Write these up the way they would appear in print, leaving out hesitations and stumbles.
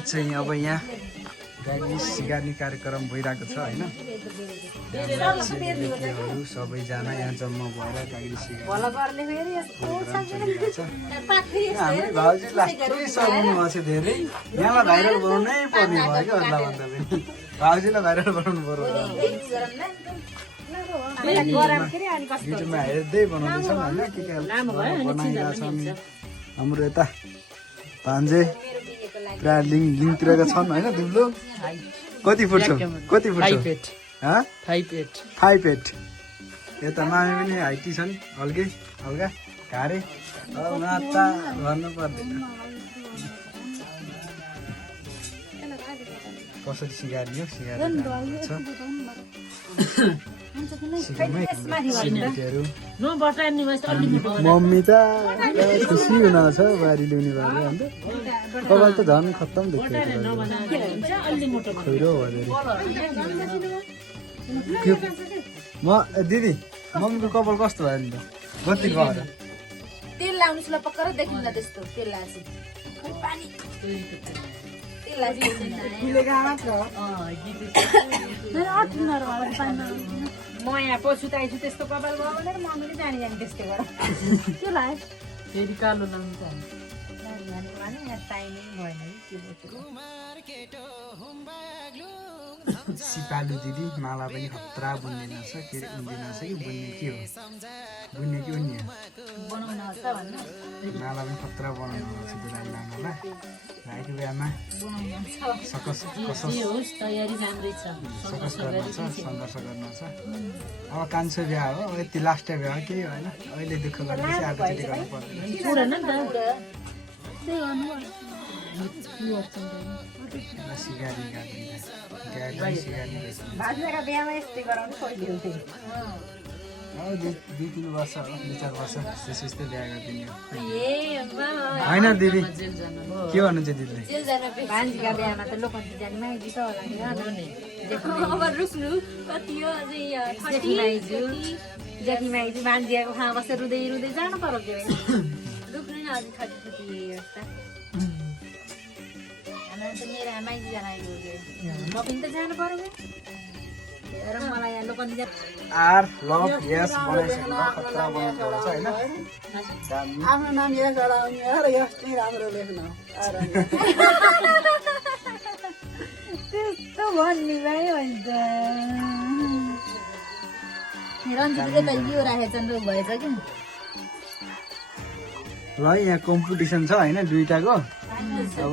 चाहिँ अब यहाँ गाडी सिगार्ने कार्यक्रम भइरहेको छ होइन। सबैजना यहाँ जम्मा भएर गाडी हाम्रो भाउजू लास्टै सघाउनु भएको छ धेरै। यहाँलाई भाइरल बनाउनै पर्ने भयो क्या अरूलाई भन्दा पनि भाउजूलाई भाइरल बनाउनु पर्यो। युट्युबमा हेर्दै बनाउँदैछौँ होइन के बनाइरहेछन्। हाम्रो यता भान्जे पुरा लिङतिरका छन् होइन। दुब्लो कति फुट छ? 5'8". यता मामी पनि हाइटी छन् हल्का घारे माता भन्नु पर्दैन। कसरी सिगार्ने हो मम्मी त खुसी हुनुहुन्छ बारी ल्याउने बारे अन्त कपाल त झन् खत्तम खैरो म दिदी मम्मीको कपाल कस्तो भयो नि त कति गएर तेल लाउनु सुला पक्कर देखिन्छ त्यस्तो तेल लासी पानी तेल लासी म यहाँ पशु त आइछु त्यस्तो कपाल भयो भनेर मम्मीले जानी त्यस्तो गर त्यो लाग्यो फेरि कालो लाउनु चाहन्छ टाइमिङ भएन सिपालु दिदी माला पनि खतरा बुन्ने रहेछ। के अरे उन्दिन रहेछ कि बुन्ने के हो बुन्ने के हो नि माला पनि खतरा बनाउनु रहेछ बिरामी लानुलाई राईको बिहामा सकस गर्नु छ सङ्घर्ष गर्नु छ। अब कान्छो बिहा हो यति लास्ट बिहा हो केही होइन। अहिले दुःख गरेपछि आफूचोटि गर्नु पर्दैन। दुई तिन वर्ष हो 2-4 वर्ष त्यस्तै बिहा गरिदिने होइन दिदी के भन्नु चाहिँ दिदीले भान्जीका बिहामा त लोकन्ती जाने माइजी त होला जेठी माइजी भान्जीको खाना बसेर रुँदै रुँदै जानु पर्यो त्यो दुख्नु नि अझै छटी मेरो माइजी जान म पनि त जानु पर्यो र मलाई यहाँ लोकन्ती आर लभ यस बनाइसक्नु खतरा बनाउनु पर्छ होइन। आफ्नो नाम यस अराउने र यस चाहिँ राम्रो लेख्नु त्यस्तो भन्ने भाइ हुन्छ रन्जितले त यो राखेछन् भएछ कि ल यहाँ कम्पिटिसन छ होइन दुईटाको। अब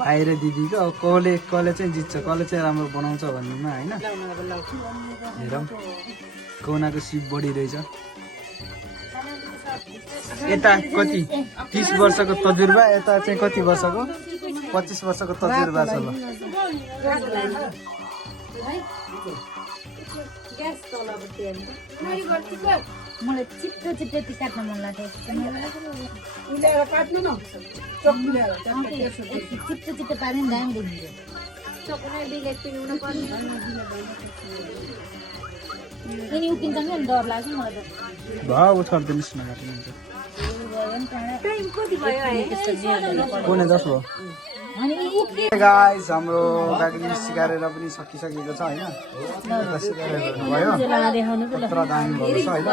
भाइ र दिदीको अब कसले चाहिँ जित्छ कसले चाहिँ राम्रो बनाउँछ भन्नेमा होइन। हेरौँ कौनाको सिप बढी रहेछ। यता कति 30 वर्षको तजुर्बा यता चाहिँ कति वर्षको 25 वर्षको तजुर्बा छ। ल मलाई चिप्टो चिप्टो काट्न मन लाग्यो चिप्टो चिप्टो पार्ने दामी देखिन्छ उकिन्छ नि डर लाग्छ मलाई त भाउ छर्दिनुहोस् न कुनै 10 भयो गाइस हाम्रो गाडी सिकारेर पनि सकिसकेको छ होइन। भयो खतरा दामी भएको छ होइन।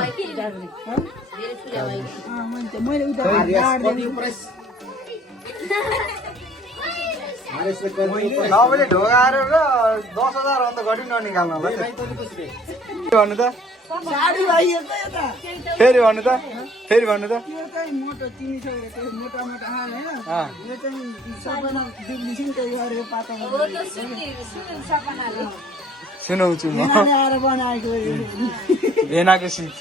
नभए ढोगाएर र 10,000 अन्त घटी ननिकाल्नु होला भन्नु त फेरि भन्नु त मोटो चिनी मोटा मोटा हाल होइन यो चाहिँ सबैमा बिग्रिन्छ नि त्यही गरेर पातो सुनाउँछु म आएर बनाएको भेनाको सिप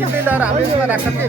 सिधै ल्याएर हाम्रो यसमा राख्छन् कि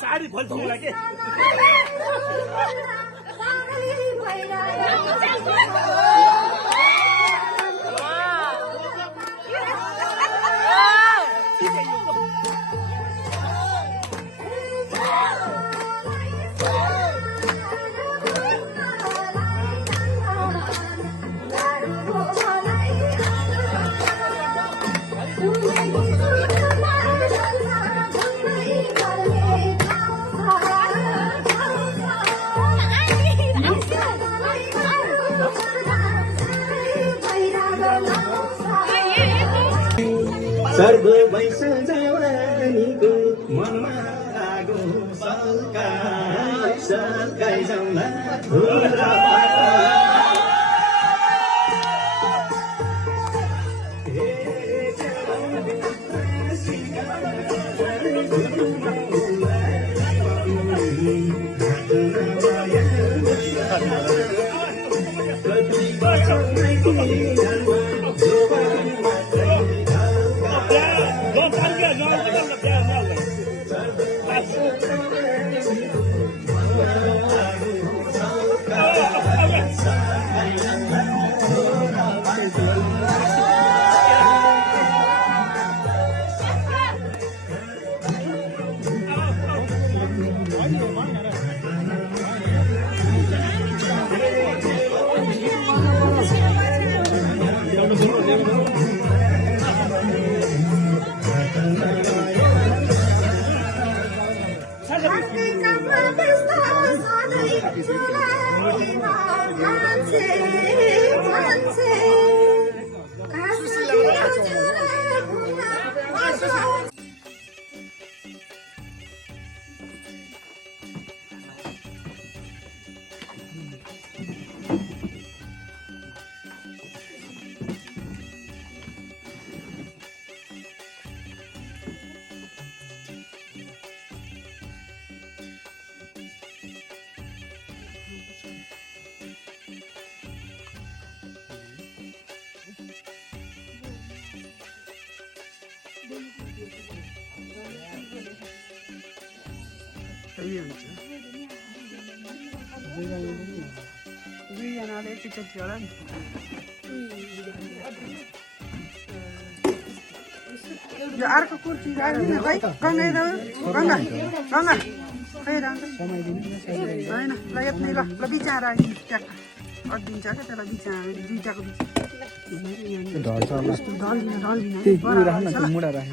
साडी भोल धुला के सर्व वैस जवानीको मनमा लागो सल्काइ जाउँला सही हुन्छ दुईजनाले एकैचोटि होला नि यो अर्को कुर्ती राख्दिन खै गङ्गा गङ्गा गङ्गा खै राख्छ होइन ल यत्नै ल बिचाएर आइदिनु ट्याक्क अदिन्छ क्या त्यसलाई बिचा दुईटाको बिच ढल्दिन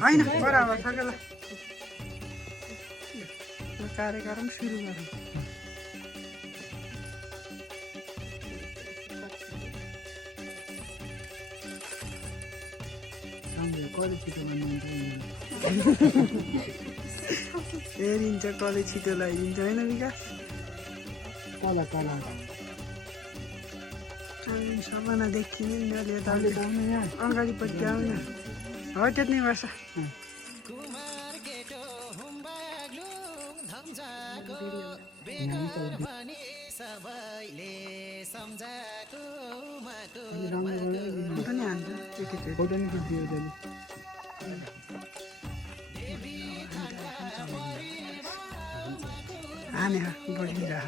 होइन बराबर छ क्या ल कार्यक्रम सुरु गरौँ हेरिन्छ कसले छिटो लगाइदिन्छ होइन विकास सबैजना देखिने यिनीहरूले यता अगाडिपट्टि आउने हो त्यति वर्ष पनि हान्छ एकैचोटि हाने बढिरह